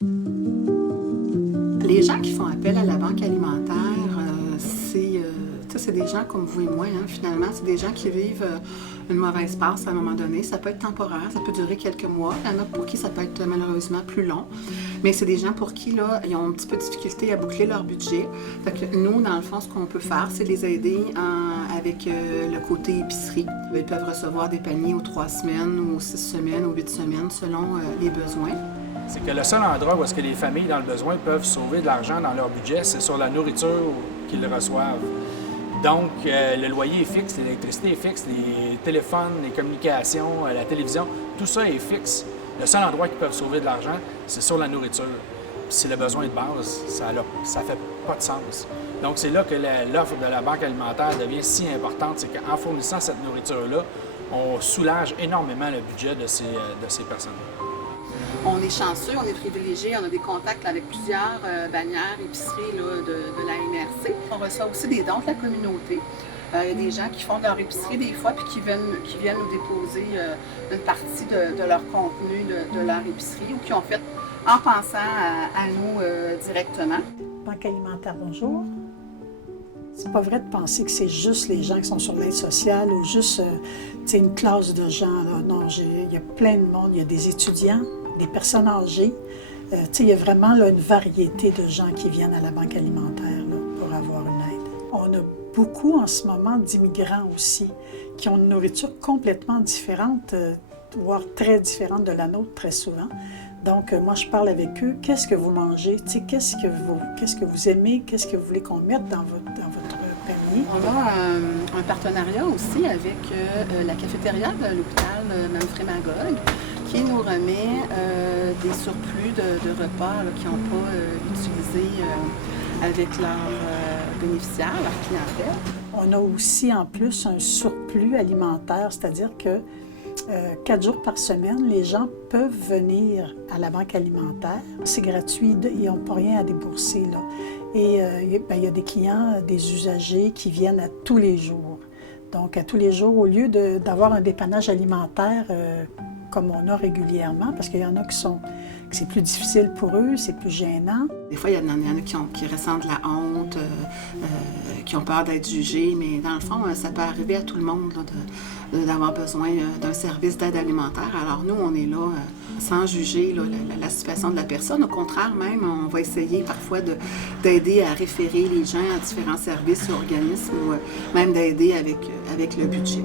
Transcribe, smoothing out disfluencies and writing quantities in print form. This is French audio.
Les gens qui font appel à la banque alimentaire, c'est des gens comme vous et moi, finalement. C'est des gens qui vivent une mauvaise passe à un moment donné. Ça peut être temporaire, ça peut durer quelques mois. Il y en a pour qui ça peut être malheureusement plus long. Mais c'est des gens pour qui, là, ils ont un petit peu de difficulté à boucler leur budget. Fait que nous, dans le fond, ce qu'on peut faire, c'est les aider avec le côté épicerie. Ils peuvent recevoir des paniers aux 3 semaines, ou aux 6 semaines, ou 8 semaines, selon les besoins. C'est que le seul endroit où est-ce que les familles dans le besoin peuvent sauver de l'argent dans leur budget, c'est sur la nourriture qu'ils reçoivent. Donc, le loyer est fixe, l'électricité est fixe, les téléphones, les communications, la télévision, tout ça est fixe. Le seul endroit qu'ils peuvent sauver de l'argent, c'est sur la nourriture. Puis c'est le besoin de base, ça fait pas de sens. Donc, c'est là que l'offre de la banque alimentaire devient si importante, c'est qu'en fournissant cette nourriture-là, on soulage énormément le budget de ces personnes. On est chanceux, on est privilégiés, on a des contacts avec plusieurs bannières, épiceries là, de la MRC. On reçoit aussi des dons de la communauté. Il y a des gens qui font leur épicerie des fois puis qui viennent nous déposer une partie de leur contenu de leur épicerie ou qui ont fait en pensant à nous directement. Banque alimentaire, bonjour. C'est pas vrai de penser que c'est juste les gens qui sont sur l'aide sociale ou juste une classe de gens. Là. Non, il y a plein de monde. Il y a des étudiants, des personnes âgées. Il y a vraiment là, une variété de gens qui viennent à la banque alimentaire là, pour avoir une aide. On a beaucoup en ce moment d'immigrants aussi qui ont une nourriture complètement différente, voire très différente de la nôtre très souvent. Donc, moi, je parle avec eux. Qu'est-ce que vous mangez? Qu'est-ce que vous aimez? Qu'est-ce que vous voulez qu'on mette dans votre panier? On a un partenariat aussi avec la cafétéria de l'hôpital Manfred-Magog qui nous remet des surplus de repas là, qu'ils n'ont pas utilisés avec leurs bénéficiaires, leur clientèle. On a aussi en plus un surplus alimentaire, c'est-à-dire que 4 jours par semaine, les gens peuvent venir à la banque alimentaire. C'est gratuit, ils n'ont pas rien à débourser. Là. Et il y a des clients, des usagers qui viennent à tous les jours. Donc, à tous les jours, au lieu d'avoir un dépannage alimentaire comme on a régulièrement, parce qu'il y en a que c'est plus difficile pour eux, c'est plus gênant. Des fois, il y en a qui ressentent de la honte, qui ont peur d'être jugés, mais dans le fond, ça peut arriver à tout le monde là, d'avoir besoin d'un service d'aide alimentaire. Alors nous, on est là sans juger là, la situation de la personne. Au contraire, même, on va essayer parfois d'aider à référer les gens à différents services ou organismes ou même d'aider avec le budget.